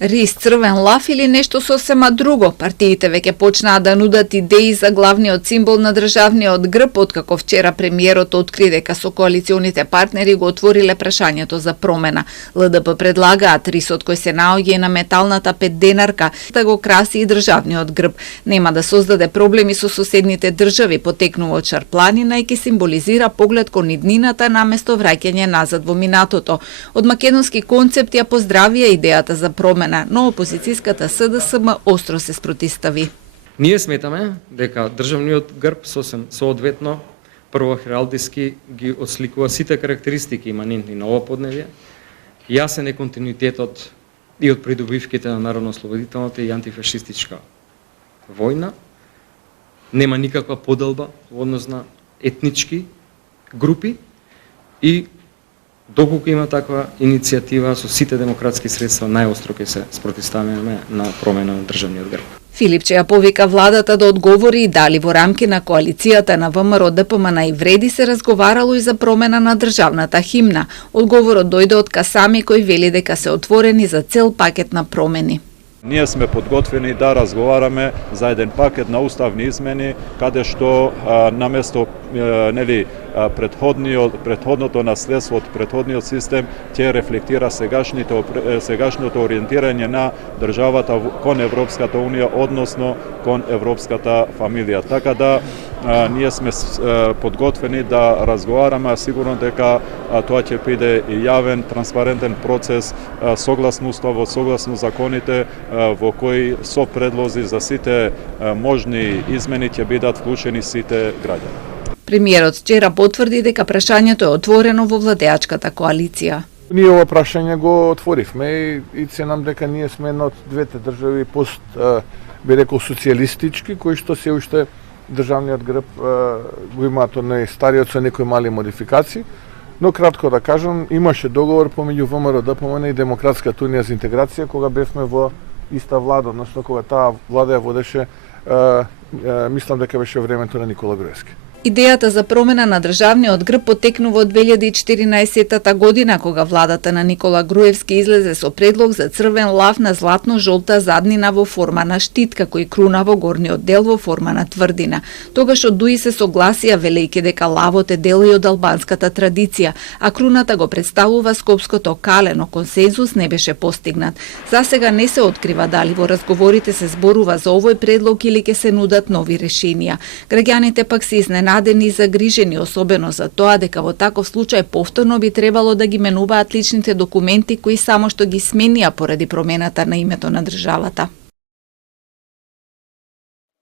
Рис, црвен лав или нешто сосема друго? Партиите веќе почнаа да нудат идеи за главниот символ на државниот грб, откако вчера премиерот откри дека со коалиционите партнери го отвориле прашањето за промена. ЛДП предлагаат рисот кој се наоѓа на металната 5 денарка да го краси и државниот грб. Нема да создаде проблеми со соседните држави, потекнува од Шарпланина и ќе символизира поглед кон иднината наместо враќање назад во минатото. Од македонски концепт ја поздравија идејата за промена, но опозицијската СДСМ остро се спротистави. Ние сметаме дека државниот грб сосем соодветно прво хералдиски ги отсликува сите карактеристики иманентни на ова подневје. Јасен е континуитетот и од придобивките на народно-ослободителната и антифашистичка војна. Нема никаква поделба во однос на етнички групи и доколку има таква иницијатива со сите демократски средства, најостро ќе се спротиставиме на промена на државниот грб. Филипче ја повика владата да одговори и дали во рамки на коалицијата на ВМРО ДПМН и Вреди се разговарало и за промена на државната химна. Одговорот дојде од Касами кој вели дека се отворени за цел пакет на промени. Ние сме подготвени да разговараме за еден пакет на уставни измени, каде што наместо претходното наследство од претходниот систем ќе рефлектира сегашното ориентирање на државата кон Европската унија, односно кон европската фамилија. Така да ние сме подготвени да разговараме, сигурно дека тоа ќе биде и јавен, транспарентен процес согласно уставот, согласно законите, во кои со предлози за сите можни измени ќе бидат вклучени сите граѓани. Премиерот вчера потврди дека прашањето е отворено во владеачката коалиција. Ние ова прашање го отворивме и ценам дека ние сме една од двете држави пост, би рекол, социјалистички, кои што се уште државниот грб го имаат оној стариот со некои мали модификации. Но кратко да кажам, имаше договор помеѓу ВМРО ДПМН и Демократската унија за интеграција кога бевме во иста влада, односно кога таа влада ја водеше, мислам дека беше времето на Никола Груевски. Идејата за промена на државниот грб потекнува од 2014 година, кога владата на Никола Груевски излезе со предлог за црвен лав на златно-жолта заднина во форма на штит, како и круна во горниот дел во форма на тврдина. Тогаш од ДУИ се согласија велејќи дека лавот е дел и од албанската традиција, а круната го представува скопското кале, но консензус не беше постигнат. Засега не се открива дали во разговорите се зборува за овој предлог или ќе се нудат нови решенија. Граѓаните пак се изненадени и загрижени, особено за тоа дека во таков случај повторно би требало да ги менуваат личните документи кои само што ги сменија поради промената на името на државата.